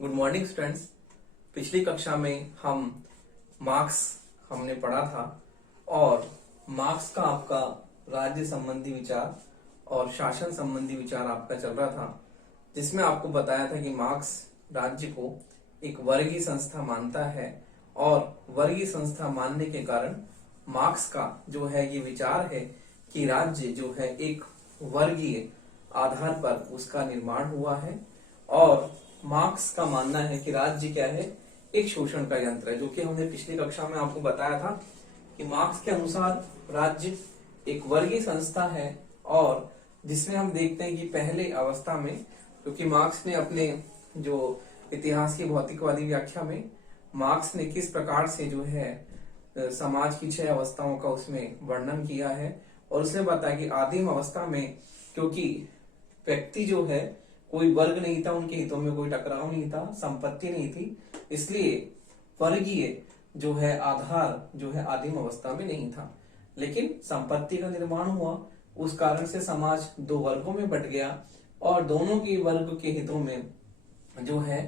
Good morning students. पिछली कक्षा में हम मार्क्स हमने पढ़ा था और मार्क्स का आपका राज्य संबंधी विचार और शासन संबंधी विचार आपका चल रहा था, जिसमें आपको बताया था कि मार्क्स राज्य को एक वर्गीय संस्था मानता है और वर्गीय संस्था मानने के कारण मार्क्स का जो है ये विचार है कि राज्य जो है एक वर्गीय आधार पर उसका निर्माण हुआ है और मार्क्स का मानना है कि राज्य क्या है, एक शोषण का यंत्र है। जो कि हमने पिछली कक्षा में आपको बताया था कि मार्क्स के अनुसार राज्य एक वर्गीय संस्था है और जिसमें हम देखते हैं कि पहले अवस्था में, क्योंकि मार्क्स ने अपने जो इतिहास की भौतिकवादी व्याख्या में मार्क्स ने किस प्रकार से जो है समाज की 6 अवस्थाओं का उसमें वर्णन किया है और उसने बताया कि आदिम अवस्था में क्योंकि व्यक्ति जो है कोई वर्ग नहीं था, उनके हितों में कोई टकराव नहीं था, संपत्ति नहीं थी, इसलिए वर्गीय जो है आधार जो है आदिम अवस्था में नहीं था। लेकिन संपत्ति का निर्माण हुआ, उस कारण से समाज 2 वर्गों में बट गया और दोनों के वर्ग के हितों में जो है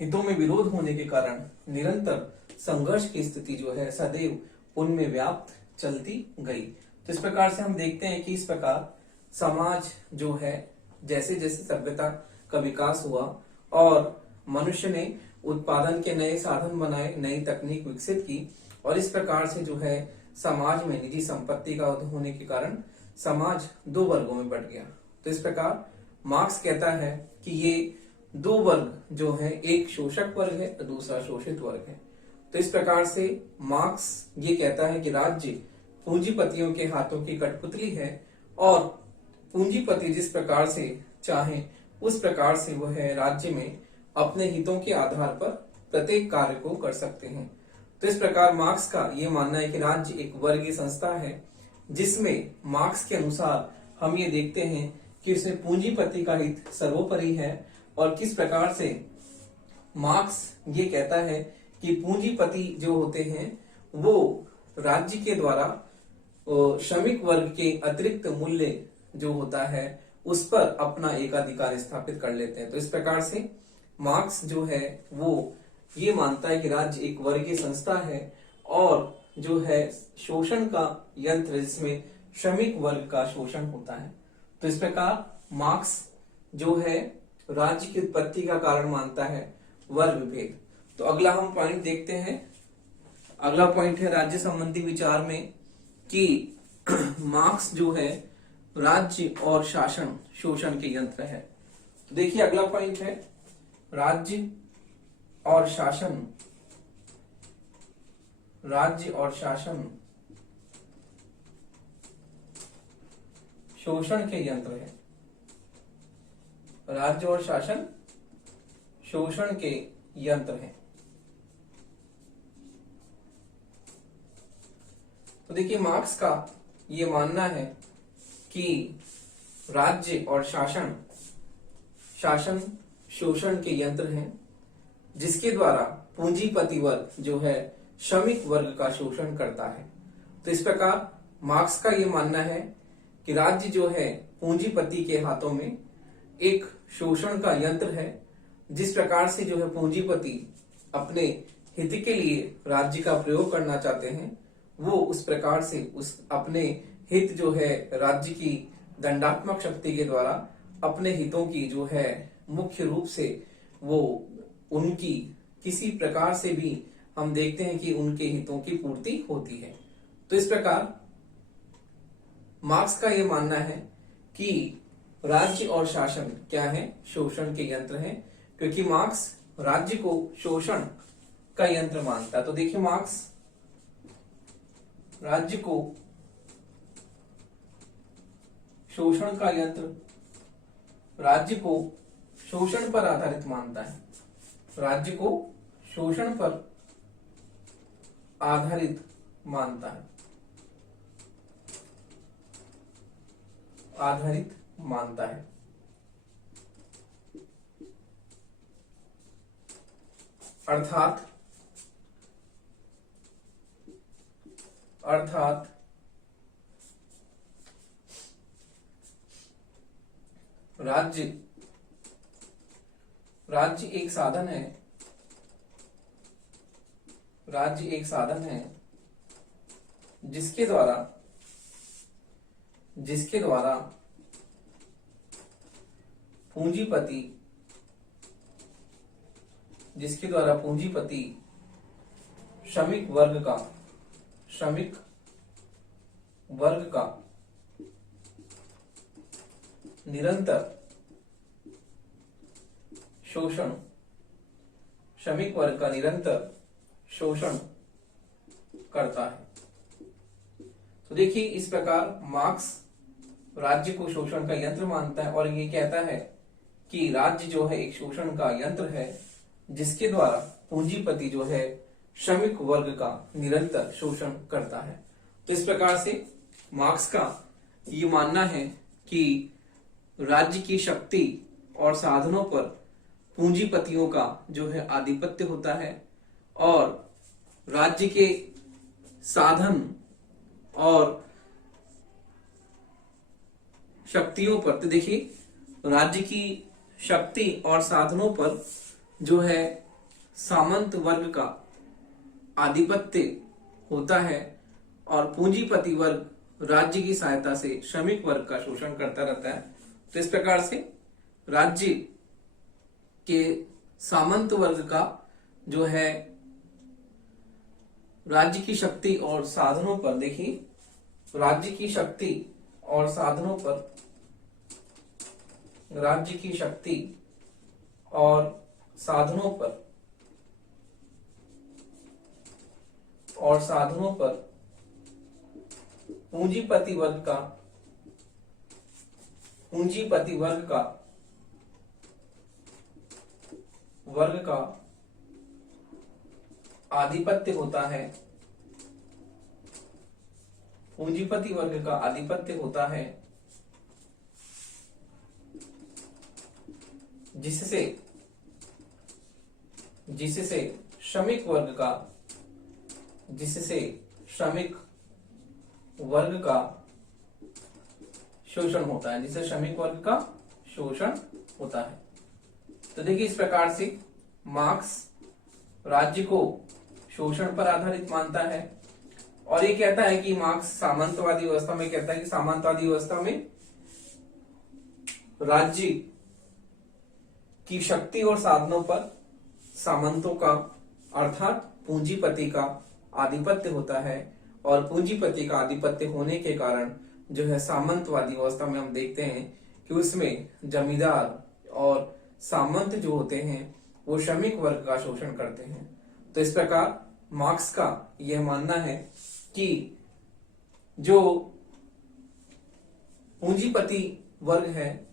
हितों में विरोध होने के कारण निरंतर संघर्ष की स्थिति जो है सदैव उनमें व्याप्त चलती गई। तो इस प्रकार से हम देखते हैं कि इस प्रकार समाज जो है जैसे जैसे सभ्यता का विकास हुआ और मनुष्य ने उत्पादन के नए साधन बनाए, नई तकनीक विकसित की और इस प्रकार से जो है समाज में निजी संपत्ति का उदय होने के कारण समाज 2 वर्गों में बट गया। तो इस प्रकार मार्क्स कहता है कि ये 2 वर्ग जो है, एक शोषक वर्ग है तो दूसरा शोषित वर्ग है। तो इस प्रकार से मार्क्स ये कहता है कि राज्य पूंजीपतियों के हाथों की कठपुतली है और पूंजीपति जिस प्रकार से चाहे उस प्रकार से वह राज्य में अपने हितों के आधार पर प्रत्येक कार्य को कर सकते हैं। तो इस प्रकार मार्क्स का ये मानना है कि राज्य एक वर्गीय संस्था है, जिसमें मार्क्स के अनुसार हम ये देखते हैं कि उसमें पूंजीपति का हित सर्वोपरि है और किस प्रकार से मार्क्स ये कहता है कि पूंजीपति जो होते हैं वो राज्य के द्वारा श्रमिक वर्ग के अतिरिक्त मूल्य जो होता है उस पर अपना एकाधिकार स्थापित कर लेते हैं। तो इस प्रकार से मार्क्स जो है वो ये मानता है कि राज्य एक वर्गीय संस्था है और जो है शोषण का यंत्र, जिसमें श्रमिक वर्ग का शोषण होता है। तो इस प्रकार मार्क्स जो है राज्य की उत्पत्ति का कारण मानता है वर्ग विभेद। तो अगला हम पॉइंट देखते हैं। अगला पॉइंट है राज्य संबंधी विचार में कि मार्क्स जो है राज्य और शासन शोषण के यंत्र है। तो देखिए अगला पॉइंट है राज्य और शासन, राज्य और शासन शोषण के यंत्र है। राज्य और शासन शोषण के यंत्र है। तो देखिए मार्क्स का ये मानना है कि राज्य और शासन शोषण के यंत्र हैं, जिसके द्वारा पूंजीपति वर्ग जो है श्रमिक वर्ग का शोषण करता है। तो इस प्रकार मार्क्स का ये मानना है कि राज्य जो है पूंजीपति के हाथों में एक शोषण का यंत्र है। जिस प्रकार से जो है पूंजीपति अपने हित के लिए राज्य का प्रयोग करना चाहते हैं, वो उस प्रकार से उस अपने हित जो है राज्य की दंडात्मक शक्ति के द्वारा अपने हितों की जो है मुख्य रूप से वो उनकी किसी प्रकार से भी हम देखते हैं कि उनके हितों की पूर्ति होती है। तो इस प्रकार मार्क्स का ये मानना है कि राज्य और शासन क्या है, शोषण के यंत्र हैं, क्योंकि मार्क्स राज्य को शोषण का यंत्र मानता है। तो देखिए मार्क्स राज्य को शोषण का यंत्र, राज्य को शोषण पर आधारित मानता है, राज्य को शोषण पर आधारित मानता है, आधारित मानता है। अर्थात राज्य राज्य एक साधन है, राज्य एक साधन है जिसके द्वारा पूंजीपति श्रमिक वर्ग का निरंतर शोषण करता है। तो देखिए, इस प्रकार मार्क्स राज्य को शोषण का यंत्र मानता है और ये कहता है कि राज्य जो है एक शोषण का यंत्र है जिसके द्वारा पूंजीपति जो है श्रमिक वर्ग का निरंतर शोषण करता है। तो इस प्रकार से मार्क्स का ये मानना है कि राज्य की शक्ति और साधनों पर पूंजीपतियों का जो है आधिपत्य होता है और राज्य के साधन और शक्तियों पर, तो देखिए राज्य की शक्ति और साधनों पर जो है सामंत वर्ग का आधिपत्य होता है और पूंजीपति वर्ग राज्य की सहायता से श्रमिक वर्ग का शोषण करता रहता है। तो इस प्रकार से राज्य के सामंत वर्ग का जो है राज्य की शक्ति और साधनों पर, देखिए राज्य की शक्ति और साधनों पर, राज्य की शक्ति और साधनों पर पूंजीपति वर्ग का आधिपत्य होता है, पूंजीपति वर्ग का आधिपत्य होता है जिससे श्रमिक वर्ग का शोषण होता है, जिससे श्रमिक वर्ग का शोषण होता है। तो देखिए, इस प्रकार से मार्क्स राज्य को शोषण पर आधारित मानता है और ये कहता है कि मार्क्स सामंतवादी व्यवस्था में कहता है कि सामंतवादी व्यवस्था में राज्य की शक्ति और साधनों पर सामंतों का अर्थात पूंजीपति का आधिपत्य होता है और पूंजीपति का आधिपत्य होने के कारण जो है सामंतवादी व्यवस्था में हम देखते हैं कि उसमें जमींदार और सामंत जो होते हैं वो श्रमिक वर्ग का शोषण करते हैं। तो इस प्रकार मार्क्स का यह मानना है कि जो पूंजीपति वर्ग है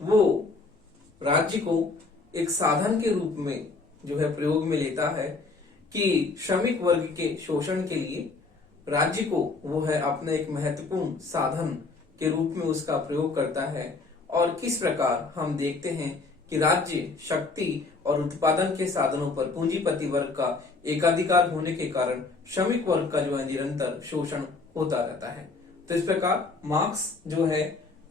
वो राज्य को एक साधन के रूप में जो है प्रयोग में लेता है कि श्रमिक वर्ग के शोषण के लिए राज्य को वो है अपने एक महत्वपूर्ण साधन के रूप में उसका प्रयोग करता है। और किस प्रकार हम देखते हैं कि राज्य शक्ति और उत्पादन के साधनों पर पूंजीपति वर्ग का एकाधिकार होने के कारण श्रमिक वर्ग का जो है निरंतर शोषण होता रहता है। तो इस प्रकार मार्क्स जो है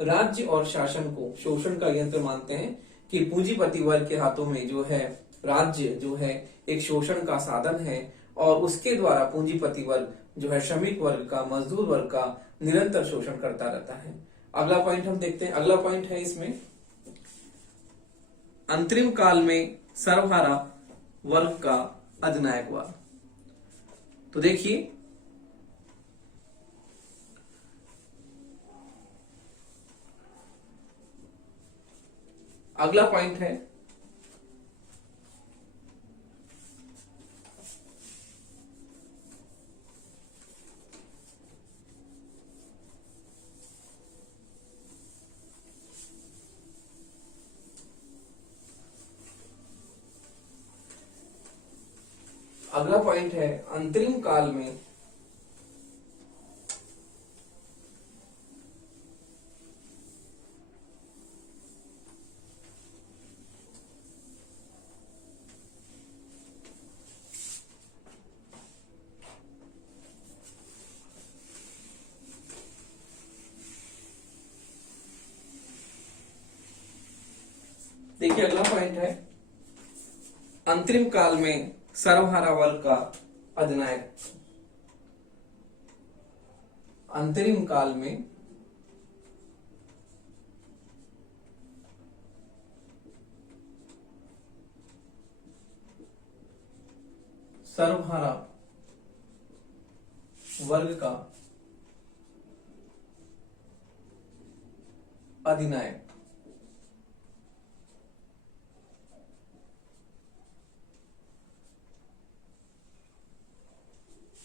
राज्य और शासन को शोषण का यंत्र मानते हैं कि पूंजीपति वर्ग के हाथों में जो है राज्य जो है एक शोषण का साधन है और उसके द्वारा पूंजीपति वर्ग जो है श्रमिक वर्ग का, मजदूर वर्ग का निरंतर शोषण करता रहता है। अगला पॉइंट हम देखते हैं। अगला पॉइंट है इसमें अंतरिम काल में सर्वहारा वर्ग का अधिनायकवाद। तो देखिए, अगला पॉइंट है अंतरिम काल में देखिए, अगला पॉइंट है अंतरिम काल में सर्वहारा वर्ग का अधिनायक। अंतरिम काल में सर्वहारा वर्ग का अधिनायक।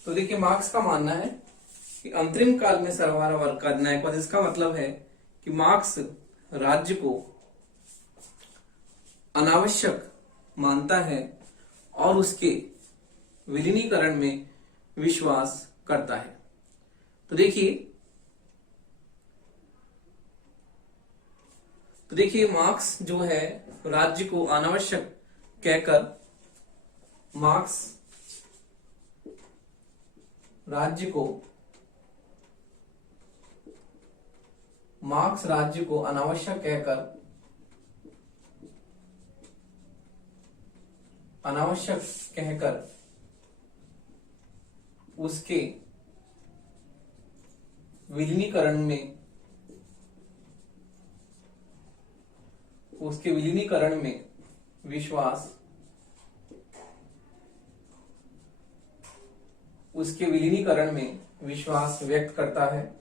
तो देखिए, मार्क्स का मानना है कि अंतरिम काल में सर्वहारा वर्ग का अधिनायक पद, इसका मतलब है कि मार्क्स राज्य को अनावश्यक मानता है और उसके विलीनीकरण में विश्वास करता है। तो देखिए मार्क्स जो है राज्य को अनावश्यक कहकर मार्क्स राज्य को अनावश्यक कहकर उसके विलीनीकरण में विश्वास व्यक्त करता है।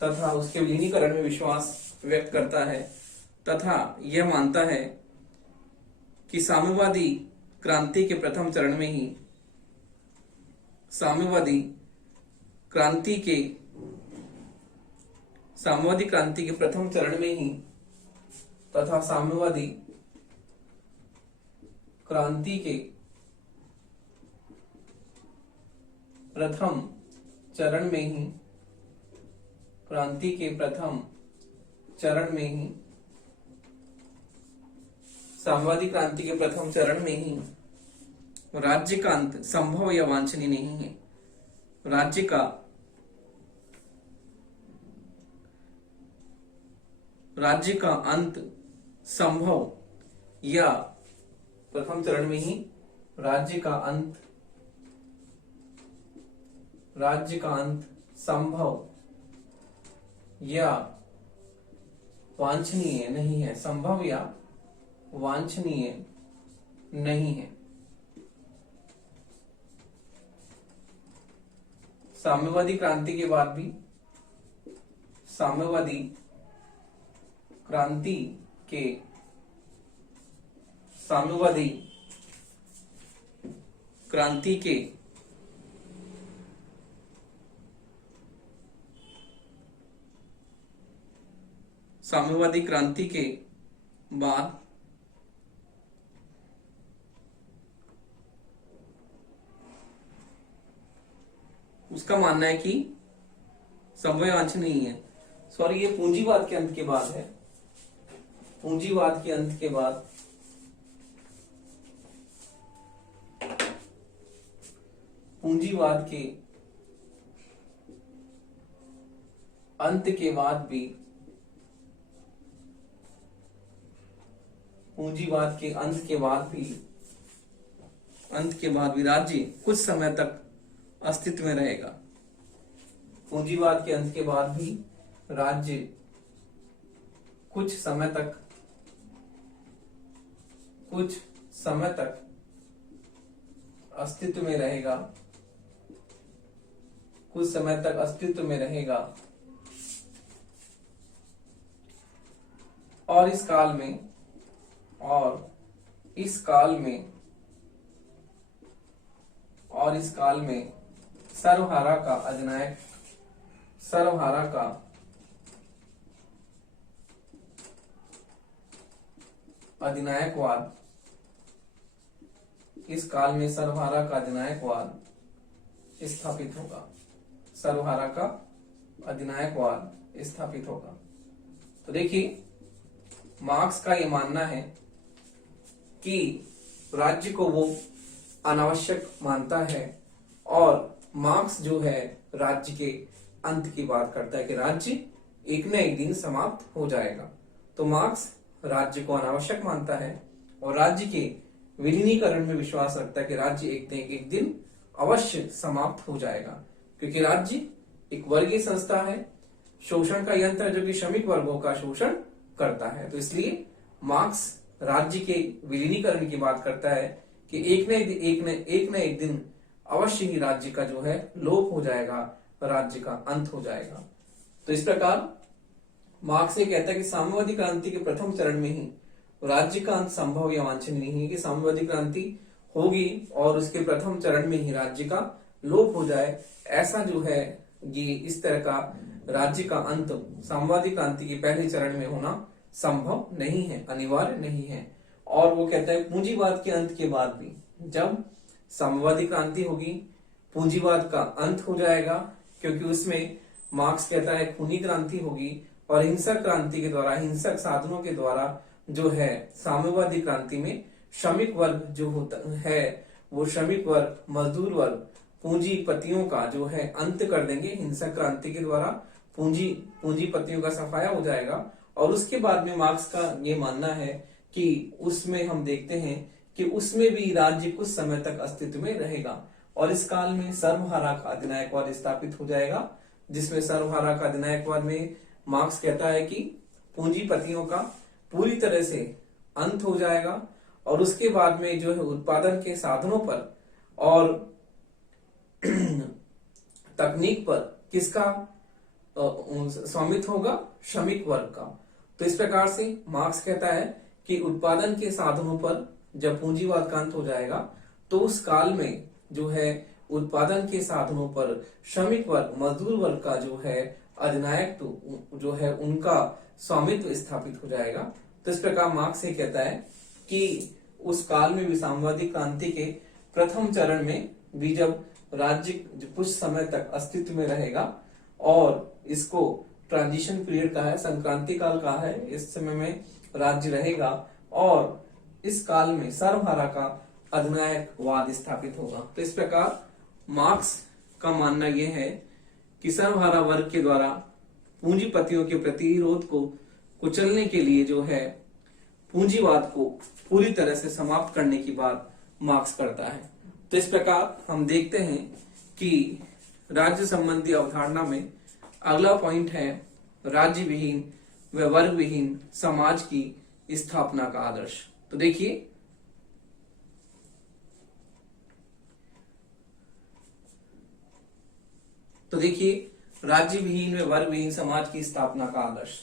तथा उसके विलीनीकरण में विश्वास व्यक्त करता है तथा यह मानता है कि साम्यवादी क्रांति के प्रथम चरण में ही साम्यवादी क्रांति के प्रथम चरण में ही तथा साम्यवादी क्रांति के प्रथम चरण में ही साम्यवादी क्रांति के प्रथम चरण में ही राज्य का अंत संभव या वांछनीय नहीं है। राज्य का अंत संभव या प्रथम चरण में ही राज्य का अंत संभव या वांछनीय नहीं है। संभव या वांछनीय नहीं है। साम्यवादी क्रांति के बाद भी साम्यवादी क्रांति के बाद उसका मानना है कि संभव वांछनीय नहीं है। सॉरी, ये पूंजीवाद के अंत के बाद है। पूंजीवाद के अंत के बाद भी राज्य कुछ समय तक अस्तित्व में रहेगा। पूंजीवाद के अंत के बाद भी राज्य कुछ समय तक अस्तित्व में रहेगा। और इस काल में सर्वहारा का अधिनायकवाद स्थापित होगा। तो देखिए, मार्क्स का ये मानना है कि राज्य को वो अनावश्यक मानता है और मार्क्स जो है राज्य के अंत की बात करता है कि राज्य एक न एक दिन समाप्त हो जाएगा। तो मार्क्स राज्य को अनावश्यक मानता है और राज्य के विलीनीकरण में विश्वास रखता है कि राज्य एक दिन अवश्य समाप्त हो जाएगा, क्योंकि राज्य एक वर्गीय संस्था है, शोषण का यंत्र जो कि श्रमिक वर्गों का शोषण करता है। तो इसलिए मार्क्स राज्य के विलीनीकरण की बात करता है कि एक न एक दिन अवश्य ही राज्य का जो है लोप हो जाएगा, राज्य का अंत हो जाएगा। तो इस प्रकार मार्क्स ये कहता है कि साम्यवादी क्रांति के प्रथम चरण में ही राज्य का अंत संभव या वांछनीय नहीं है, कि साम्यवादी क्रांति होगी और उसके प्रथम चरण में ही राज्य का लोप हो जाए, ऐसा जो है ये इस तरह का राज्य का अंत साम्यवादी क्रांति के पहले चरण में होना संभव नहीं है, अनिवार्य नहीं है। और वो कहता है पूंजीवाद के अंत के बाद भी जब साम्यवादी क्रांति होगी, पूंजीवाद का अंत हो जाएगा, क्योंकि उसमें मार्क्स कहता है खूनी क्रांति होगी और हिंसक क्रांति के द्वारा, हिंसक साधनों के द्वारा जो है साम्यवादी क्रांति में श्रमिक वर्ग जो होता है, वो श्रमिक वर्ग, मजदूर वर्ग, पूंजीपतियों का जो है अंत कर देंगे। हिंसक क्रांति के द्वारा पूंजीपतियों का सफाया हो जाएगा। और उसके बाद में मार्क्स का ये मानना है कि उसमें हम देखते हैं कि उसमें भी राज्य कुछ समय तक अस्तित्व में रहेगा और इस काल में सर्वहारा का अधिनायकवाद स्थापित हो जाएगा, जिसमें सर्वहारा का अधिनायकवाद में मार्क्स कहता है कि पूंजीपतियों का पूरी तरह से अंत हो जाएगा और उसके बाद में जो है उत्पादन के साधनों पर और तकनीक पर किसका स्वामित्व होगा? श्रमिक वर्ग का। तो इस प्रकार से मार्क्स कहता है कि उत्पादन के साधनों पर जब पूंजीवाद का अंत हो जाएगा तो उस काल में जो है उत्पादन के साधनों पर श्रमिक वर्ग, मजदूर वर्ग का जो है अधिनायक जो है उनका स्वामित्व स्थापित हो जाएगा। तो इस प्रकार मार्क्स ये कहता है कि उस काल में भी साम्यवादी क्रांति के प्रथम चरण में भी जब राज्य कुछ समय तक अस्तित्व में रहेगा और इसको ट्रांजिशन पीरियड का है, संक्रांति काल का है, इस समय में राज्य रहेगा और इस काल में सर्वहारा का अधिनायकवाद स्थापित होगा। तो इस प्रकार मार्क्स का मानना यह है कि सर्वहारा वर्ग के द्वारा पूंजीपतियों के प्रतिरोध को कुचलने के लिए जो है पूंजीवाद को पूरी तरह से समाप्त करने की बात मार्क्स करता है। तो इस प्रकार हम देखते हैं कि राज्य संबंधी अवधारणा में अगला पॉइंट है राज्य विहीन व वर्ग विहीन समाज की स्थापना का आदर्श। तो देखिए राज्य विहीन व वर्ग विहीन समाज की स्थापना का आदर्श।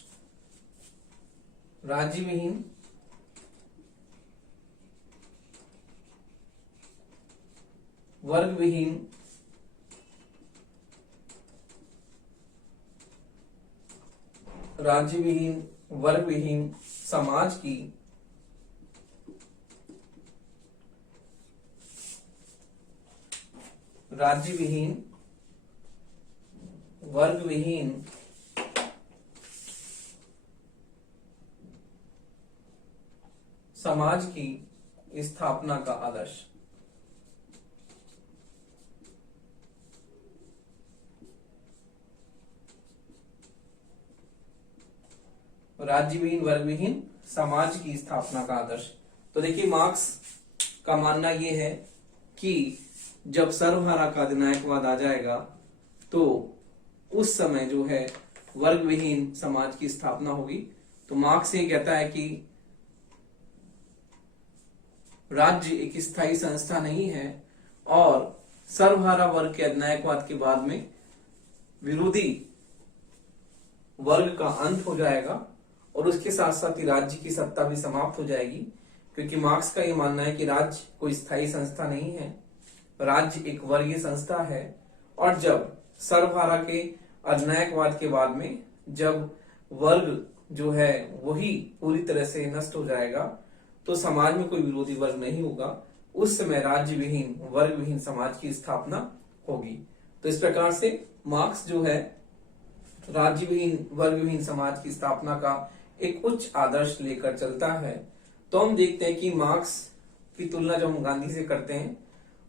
राज्य विहीन वर्ग विहीन राज्य विहीन वर्ग विहीन समाज की राज्य विहीन वर्ग विहीन समाज की स्थापना का आदर्श। राज्य विहीन वर्ग विहीन समाज की स्थापना का आदर्श। तो देखिए मार्क्स का मानना यह है कि जब सर्वहारा का अधिनायकवाद आ जाएगा तो उस समय जो है वर्ग विहीन समाज की स्थापना होगी। तो मार्क्स ये कहता है कि राज्य एक स्थायी संस्था नहीं है और सर्वहारा वर्ग के अधिनायकवाद के बाद में विरोधी वर्ग का अंत हो जाएगा और उसके साथ साथ ही राज्य की सत्ता भी समाप्त हो जाएगी, क्योंकि मार्क्स का ये मानना है कि राज्य कोई स्थायी संस्था नहीं है, राज्य एक वर्गीय संस्था है। और जब सर्वहारा के अधिनायकवाद के बाद में जब वर्ग जो है वही पूरी तरह से नष्ट हो जाएगा तो समाज में कोई विरोधी वर्ग नहीं होगा, उस समय राज्य विहीन वर्ग विहीन समाज की स्थापना होगी। तो इस प्रकार से मार्क्स जो है राज्य विहीन वर्ग विहीन समाज की स्थापना का एक उच्च आदर्श लेकर चलता है। तो हम देखते हैं कि मार्क्स की तुलना जब हम गांधी से करते हैं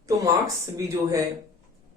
तो मार्क्स भी जो है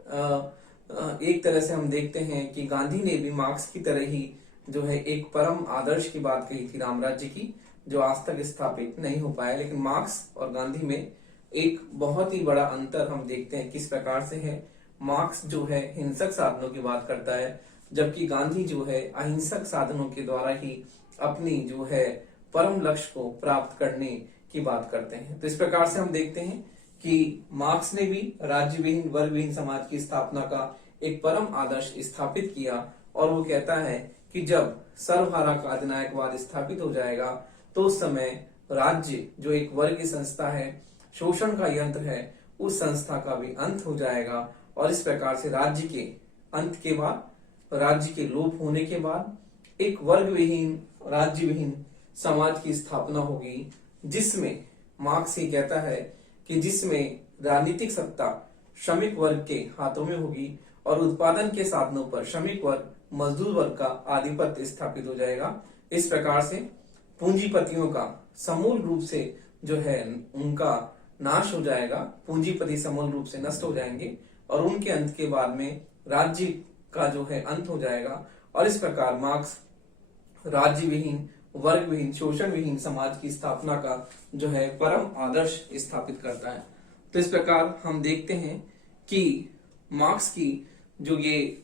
एक तरह से हम देखते हैं कि गांधी ने भी मार्क्स की तरह ही जो है एक परम आदर्श की बात कही थी राम राज्य की, जो आज तक स्थापित नहीं हो पाया। लेकिन मार्क्स और गांधी में एक बहुत ही बड़ा अंतर हम देखते हैं किस प्रकार से है। मार्क्स जो है हिंसक साधनों की बात करता है, जबकि गांधी जो है अहिंसक साधनों के द्वारा ही अपनी जो है परम लक्ष्य को प्राप्त करने की बात करते हैं। तो इस प्रकार से हम देखते हैं कि मार्क्स ने भी राज्य विहीन वर्ग विहीन समाज की स्थापना का एक परम आदर्श स्थापित किया, और वो कहता है कि जब सर्वहारा का अधिनायकवाद स्थापित हो जाएगा तो उस समय राज्य जो एक वर्ग की संस्था है, शोषण का यंत्र है, उस संस्था का भी अंत हो जाएगा। और इस प्रकार से राज्य के अंत के बाद, राज्य के लोप होने के बाद एक वर्ग विहीन राज्य विहीन समाज की स्थापना होगी, जिसमें मार्क्स ये कहता है कि जिसमें राजनीतिक सत्ता श्रमिक वर्ग के हाथों में होगी और उत्पादन के साधनों पर श्रमिक वर्ग मजदूर वर्ग का आधिपत्य स्थापित हो जाएगा। इस प्रकार से पूंजीपतियों का समूल रूप से जो है उनका नाश हो जाएगा, पूंजीपति समूल रूप से नष्ट हो जाएंगे और उनके अंत के बाद में राज्य का जो है अंत हो जाएगा। और इस प्रकार मार्क्स राज्य विहीन वर्ग विहीन शोषण विहीन समाज की स्थापना का जो है परम आदर्श स्थापित करता है। तो इस प्रकार हम देखते हैं कि मार्क्स की जो ये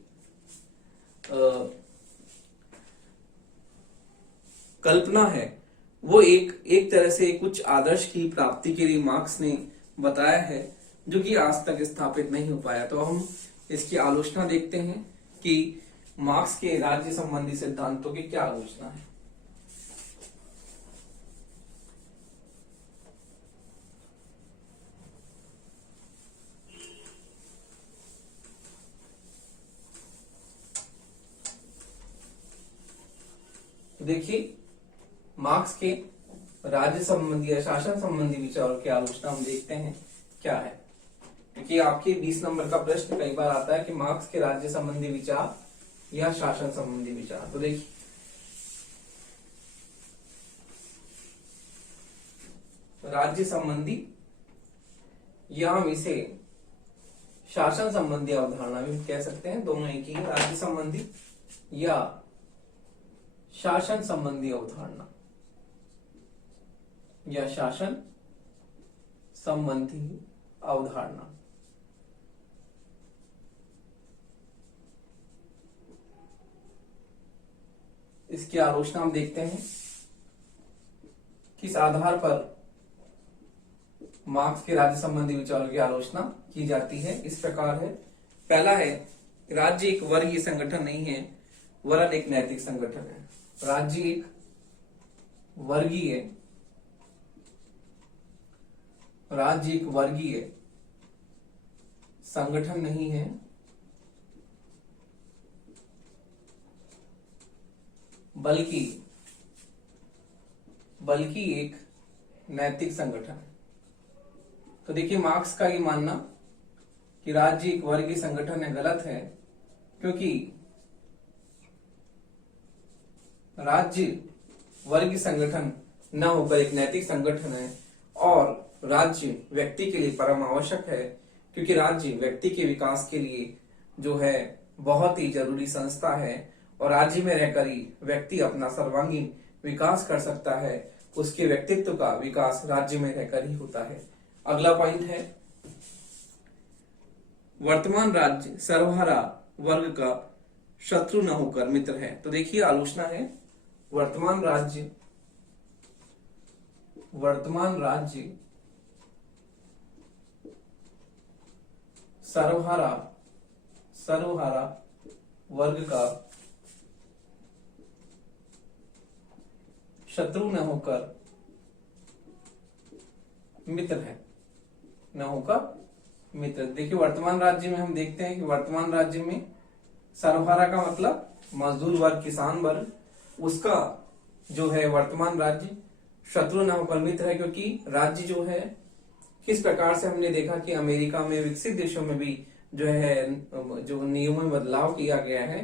कल्पना है वो एक तरह से कुछ आदर्श की प्राप्ति के लिए मार्क्स ने बताया है, जो कि आज तक स्थापित नहीं हो पाया। तो हम इसकी आलोचना देखते हैं कि मार्क्स के राज्य संबंधी सिद्धांतों की क्या आलोचना है। देखिए, मार्क्स के राज्य संबंधी या शासन संबंधी विचारों की आलोचना हम देखते हैं क्या है, क्योंकि आपके 20 नंबर का प्रश्न कई बार आता है कि मार्क्स के राज्य संबंधी विचार या शासन संबंधी विचार। तो देखिए, राज्य संबंधी या हम इसे शासन संबंधी अवधारणा भी कह सकते हैं, दोनों एक ही है। राज्य संबंधी या शासन संबंधी अवधारणा या शासन संबंधी अवधारणा। इसकी आलोचना हम देखते हैं किस आधार पर मार्क्स के राज्य संबंधी विचारों की आलोचना की जाती है। इस प्रकार है, पहला है, राज्य एक वर्गीय संगठन नहीं है वरन एक नैतिक संगठन है। राज्य एक वर्गीय संगठन नहीं है बल्कि एक नैतिक संगठन है। तो देखिए, मार्क्स का ये मानना कि राज्य एक वर्गीय संगठन है गलत है, क्योंकि राज्य वर्गीय संगठन न होकर एक नैतिक संगठन है और राज्य व्यक्ति के लिए परम आवश्यक है, क्योंकि राज्य व्यक्ति के विकास के लिए जो है बहुत ही जरूरी संस्था है और राज्य में रहकर ही व्यक्ति अपना सर्वांगीण विकास कर सकता है। उसके व्यक्तित्व का विकास राज्य में रहकर ही होता है। अगला पॉइंट है, वर्तमान राज्य सर्वहारा वर्ग का शत्रु न होकर मित्र है। तो देखिए, आलोचना है, वर्तमान राज्य सर्वहारा वर्ग का शत्रु न होकर मित्र है, देखिए, वर्तमान राज्य में हम देखते हैं कि वर्तमान राज्य में सर्वहारा का मतलब मजदूर वर्ग, किसान वर्ग, उसका जो है वर्तमान राज्य शत्रु न होकर मित्र है, क्योंकि राज्य जो है किस प्रकार से हमने देखा कि अमेरिका में, विकसित देशों में भी जो है जो नियमों में बदलाव किया गया है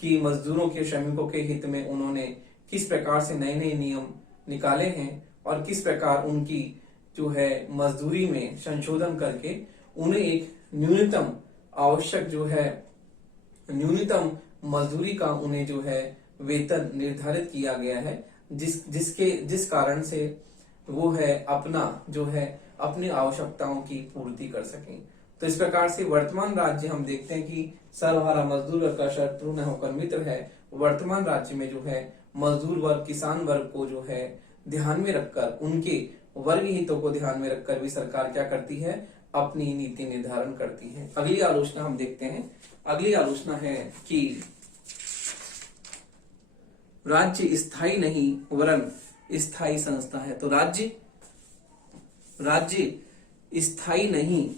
कि मजदूरों के, श्रमिकों के हित में उन्होंने किस प्रकार से नए नए नियम निकाले हैं और किस प्रकार उनकी जो है मजदूरी में संशोधन करके उन्हें एक न्यूनतम आवश्यक जो है न्यूनतम मजदूरी का उन्हें जो है वेतन निर्धारित किया गया है, जिस कारण से वो है अपना जो है अपनी आवश्यकताओं की पूर्ति कर सकें। तो इस प्रकार से वर्तमान राज्य हम देखते हैं कि सर्वहारा मजदूर वर्ग का शत्रु न होकर मित्र है। वर्तमान राज्य में जो है मजदूर वर्ग, किसान वर्ग को जो है ध्यान में रखकर, उनके वर्ग हितों को ध्यान में रखकर भी सरकार क्या करती है, अपनी नीति निर्धारण करती है। अगली आलोचना हम देखते हैं। अगली आलोचना है कि राज्य स्थायी नहीं वरन स्थायी संस्था है। तो राज्य स्थायी नहीं,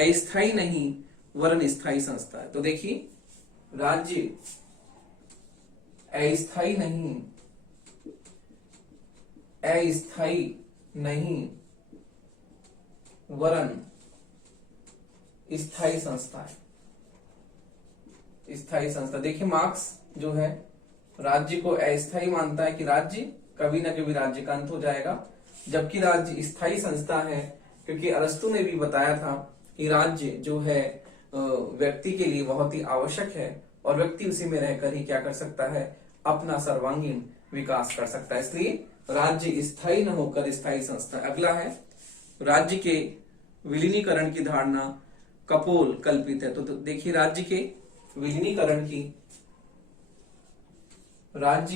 अस्थायी नहीं वरन स्थायी संस्था है। तो देखिए, राज्य अस्थायी नहीं, वरन स्थायी संस्था है। स्थायी संस्था, देखिए मार्क्स जो है राज्य को अस्थायी मानता है कि राज्य कभी ना कभी राज्य का अंत हो जाएगा, जबकि राज्य स्थायी संस्था है, क्योंकि अरस्तु ने भी बताया था कि राज्य जो है व्यक्ति के लिए बहुत ही आवश्यक है और व्यक्ति उसी में रहकर ही क्या कर सकता है, अपना सर्वांगीण विकास कर सकता है। इसलिए राज्य स्थायी न होकर स्थायी संस्था। अगला है, राज्य के विलीनीकरण की धारणा कपोल कल्पित है। तो देखिए, राज्य के विलीनीकरण की धारणा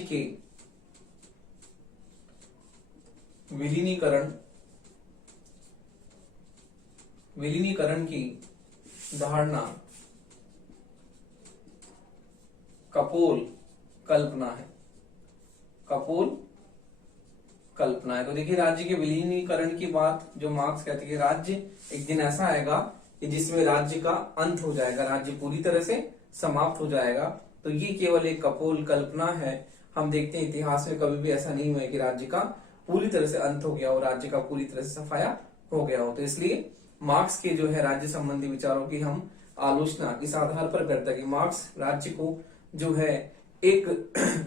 कपोल कल्पना है। तो देखिए, राज्य के विलीनीकरण की बात जो मार्क्स कहते हैं, राज्य एक दिन ऐसा आएगा कि जिसमें राज्य का अंत हो जाएगा, राज्य पूरी तरह से समाप्त हो जाएगा। तो ये केवल एक कपोल कल्पना है। हम देखते हैं इतिहास में कभी भी ऐसा नहीं हुआ है कि राज्य का पूरी तरह से अंत हो गया हो, राज्य का पूरी तरह से सफाया हो गया हो। तो इसलिए मार्क्स के जो है राज्य संबंधी विचारों की हम आलोचना इस आधार पर करता है कि मार्क्स राज्य को जो है एक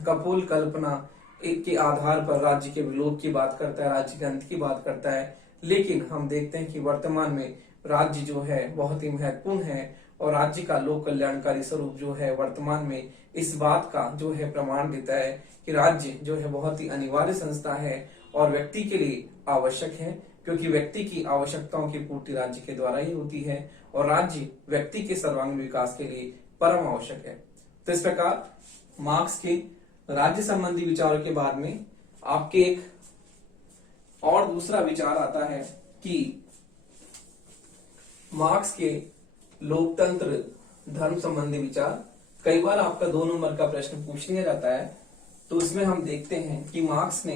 कपोल कल्पना के आधार पर राज्य के विलोप की बात करता है, राज्य के अंत की बात करता है। लेकिन हम देखते हैं कि वर्तमान में राज्य जो है बहुत ही महत्वपूर्ण है और राज्य का लोक कल्याणकारी स्वरूप जो है वर्तमान में इस बात का जो है प्रमाण देता है कि राज्य जो है बहुत ही अनिवार्य संस्था है और व्यक्ति के लिए आवश्यक है, क्योंकि व्यक्ति की आवश्यकताओं की पूर्ति राज्य के द्वारा ही होती है और राज्य व्यक्ति के सर्वांगीण विकास के लिए परम आवश्यक है। तो इस प्रकार मार्क्स के राज्य संबंधी विचारों के बाद में आपके एक और दूसरा विचार आता है कि मार्क्स के लोकतंत्र धर्म संबंधी विचार। कई बार आपका 2 नंबर का प्रश्न पूछ लिया जाता है, तो उसमें हम देखते हैं कि मार्क्स ने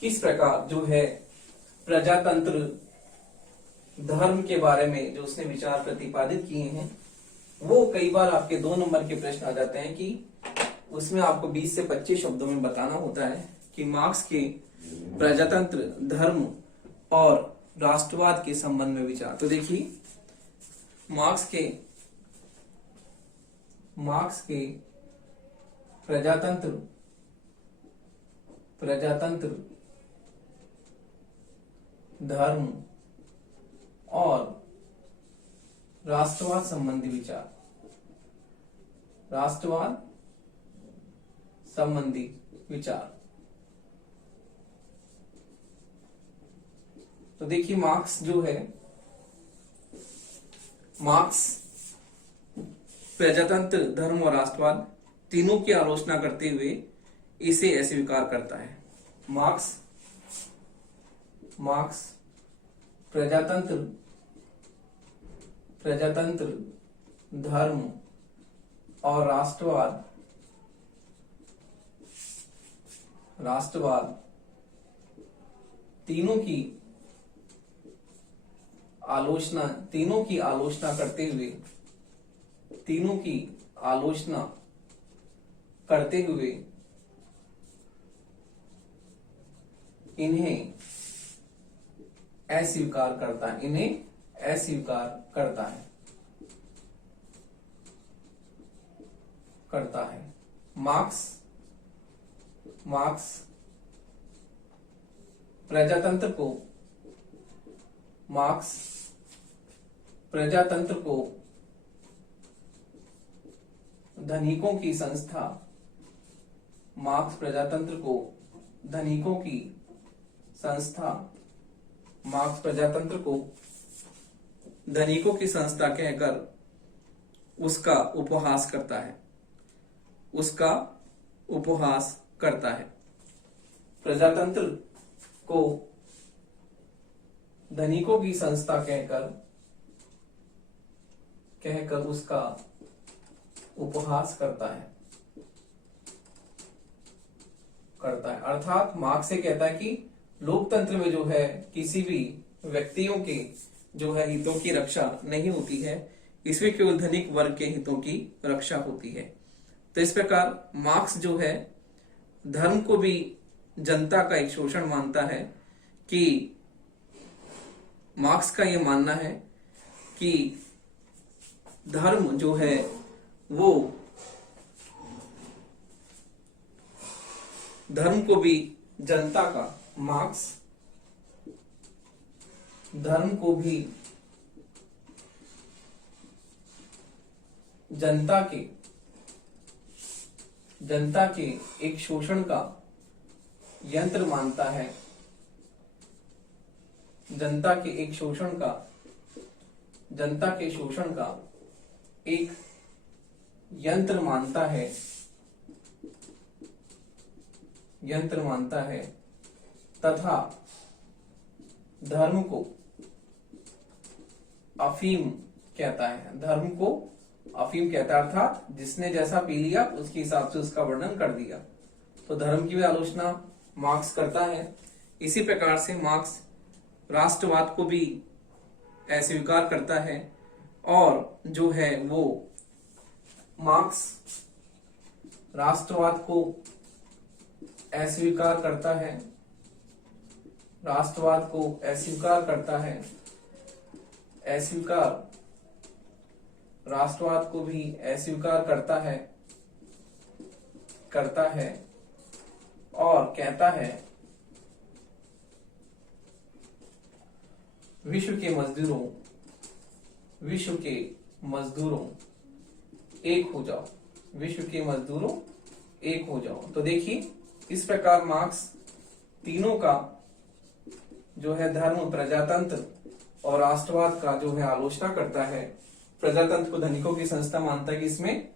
किस प्रकार जो है प्रजातंत्र धर्म के बारे में जो उसने विचार प्रतिपादित किए हैं, वो कई बार आपके 2 नंबर के प्रश्न आ जाते हैं कि उसमें आपको 20 से 25 शब्दों में बताना होता है कि मार्क्स के प्रजातंत्र धर्म और राष्ट्रवाद के संबंध में विचार। तो देखिए, मार्क्स के प्रजातंत्र धर्म और राष्ट्रवाद संबंधी विचार, तो देखिए मार्क्स जो है, मार्क्स प्रजातंत्र धर्म और राष्ट्रवाद तीनों की आलोचना करते हुए इसे ऐसे स्वीकार करता है। मार्क्स प्रजातंत्र धर्म और राष्ट्रवाद तीनों की आलोचना करते हुए इन्हें अस्वीकार करता है। मार्क्स प्रजातंत्र को धनिकों की संस्था, मार्क्स प्रजातंत्र को धनिकों की संस्था, मार्क्स प्रजातंत्र को धनिकों की संस्था कहकर उसका उपहास करता है, उसका उपहास करता है। प्रजातंत्र को धनिकों की संस्था कहकर उसका उपहास करता है। अर्थात मार्क्स से कहता है कि लोकतंत्र में जो है किसी भी व्यक्तियों के जो है हितों की रक्षा नहीं होती है, इसमें केवल धनिक वर्ग के हितों की रक्षा होती है। तो इस प्रकार मार्क्स जो है धर्म को भी जनता का एक शोषण मानता है, कि मार्क्स का यह मानना है कि धर्म जो है वो धर्म को भी जनता का, मार्क्स धर्म को भी जनता के एक शोषण का यंत्र मानता है, जनता के शोषण का एक यंत्र मानता है तथा धर्म को अफीम कहता है। धर्म को अफीम कहता है, अर्थात जिसने जैसा पी लिया उसके हिसाब से उसका वर्णन कर दिया। तो धर्म की भी आलोचना मार्क्स करता है। इसी प्रकार से मार्क्स राष्ट्रवाद को भी अस्वीकार करता है, और जो है वो मार्क्स राष्ट्रवाद को अस्वीकार करता है, राष्ट्रवाद को अस्वीकार करता है, राष्ट्रवाद को भी अस्वीकार करता है और कहता है विश्व के मजदूरों एक हो जाओ, विश्व के मजदूरों एक हो जाओ। तो देखिए इस प्रकार मार्क्स तीनों का जो है धर्म, प्रजातंत्र और राष्ट्रवाद का जो है आलोचना करता है। प्रजातंत्र को धनिकों की संस्था मानता है कि इसमें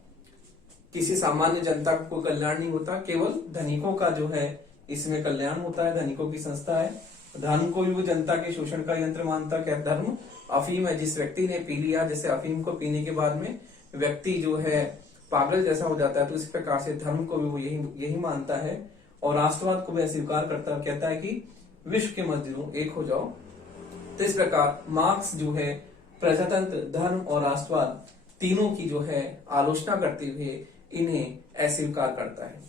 किसी सामान्य जनता को कल्याण नहीं होता, केवल धनिकों का जो है इसमें कल्याण होता है, धनिकों की संस्था है। धर्म को भी वो जनता के शोषण का यंत्र मानता। क्या धर्म अफीम है, जिस व्यक्ति ने पी लिया, जैसे अफीम को पीने के बाद में व्यक्ति जो है पागल जैसा हो जाता है, तो इस प्रकार से धर्म को भी वो यही मानता है। और राष्ट्रवाद को भी अस्वीकार करता है, कहता है कि विश्व के मजदूरों एक हो जाओ। तो इस प्रकार मार्क्स जो है प्रजातंत्र, धर्म और राष्ट्रवाद तीनों की जो है आलोचना करते हुए इन्हें अस्वीकार करता है।